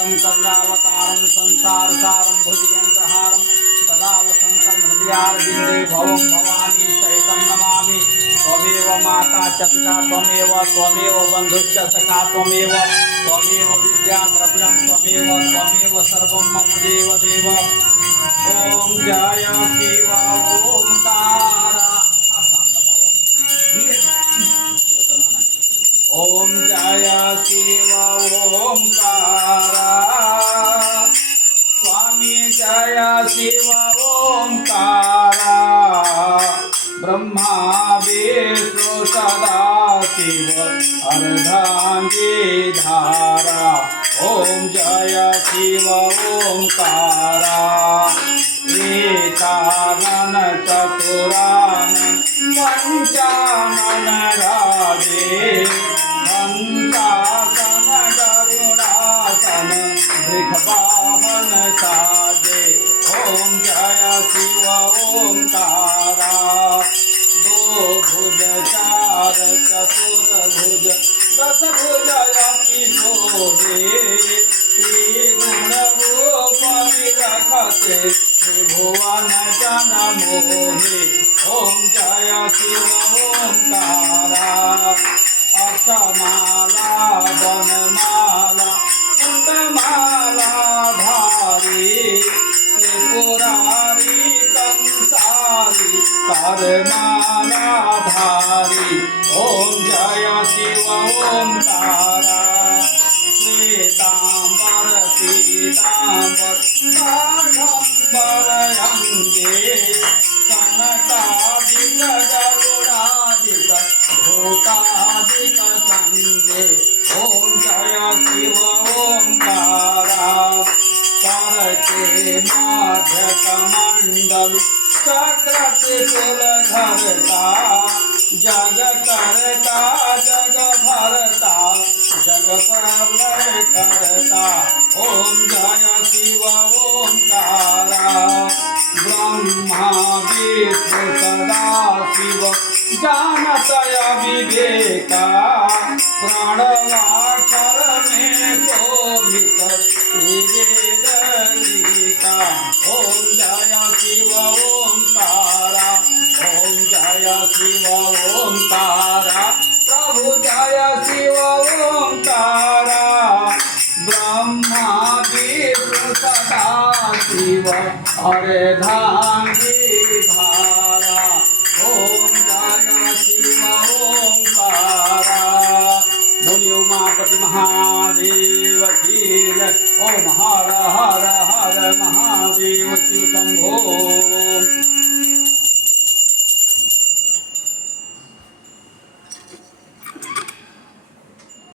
करुणावतारं संसारसारं भुजगेन्द्रहारं सदा वसन्तं हृदयारविन्दे भवं भवानी सहितं नमामि। त्वमेव माता च पिता त्वमेव बन्धुश्च सखा त्वमेव विद्या द्रव्यं त्वमेव सर्वं मम देव। ॐ जय शिव ओंकारा ओम जय शिव ओंकारा स्वामी जय शिव ओंकारा ब्रह्मा विष्णु सदा शिव अर्धांगीधारा। ओम जय शिव ओंकारा एकानन चतुरानन पंचानन राजे हंसासन गरुडासन वृषभावन साजे। ओम जय शिव ओंकारा दो भुज चार चतुर्भुज दस भुज अति शोभे त्रिगुण रूप विरखते त्रिभुवन जन मोहे। ओम जय शिव ओंकारा अक्षमाला वनमाला कुंडमाला धारी त्रिपुरारी कंसारी करमाला धारी। ओम जय शिव ओंकारा श्वेतांबर पीतांबर काढ़ंबर अंगे कनकादिक गरुडादिक भूतादिक संगे। ओम जय शिव ओंकारा करके माध्य कमंडल सकृत कुल धरता जग करता जग भरता जग प्रलय करता। ओम जय शिव ओंकारा ब्रह्मा विष्णु सदा शिव जानतय विवेका प्रणवाक्षर में शोभित वेद गीता। ओम जय शिव ओंकारा ओम जय शिव ओंकारा प्रभु जय शिव ओंकारा ब्रह्मा विष्णु सदा शिव अर्धांगीधारा। ओम जय शिव ओंकारा बोलियो उमापति महादेव की जय। ओम हर हर हर महादेव शिव शंभो